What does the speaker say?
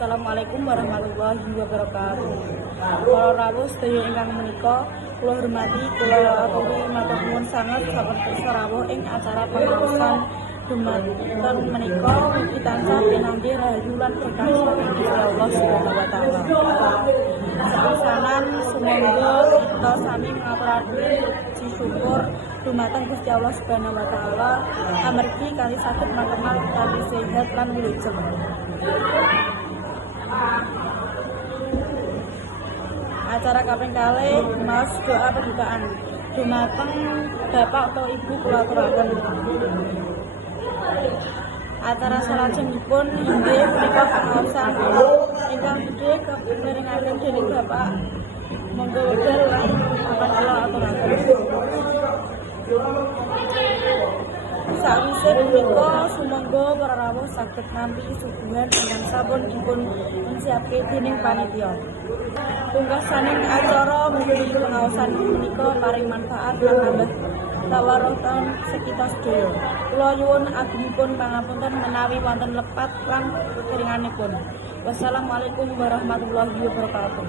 Assalamualaikum warahmatullahi wabarakatuh. Para rawuh sedaya ingkang menika, kula hormati, kula aturi matur nuwun sanget sampun pirsa rawuh ing acara pengaosan dumateng menika mugi tansah pinanggih rahayu lan berkah saking Gusti Allah Subhanahu wa taala. Sepisanan sumangga kita sami ngaturaken puji syukur dumateng Gusti Allah Subhanahu wa taala amargi kali saged makenal kali sehat lan wilujeng. Acara kaping kalih maos doa pembukaan dumateng Bapak atau Ibu kula aturaken. Acara salajengipun inggih punika pengaosan ingkang badhe kapiringaken dening Bapak. Monggo wedal lan akan kula aturaken. Sawise punika sumangga para rawuh saged nampi suguhan ingkang sampun dipun siapke dening panitia. Pungkasaning acara mugi pengaosan punika paring manfaat lan nambah tawarotan sekitar sedaya. Kula nyuwun agungipun pangapunten menawi wonten lepat lan keringanipun. Wassalamualaikum warahmatullahi wabarakatuh.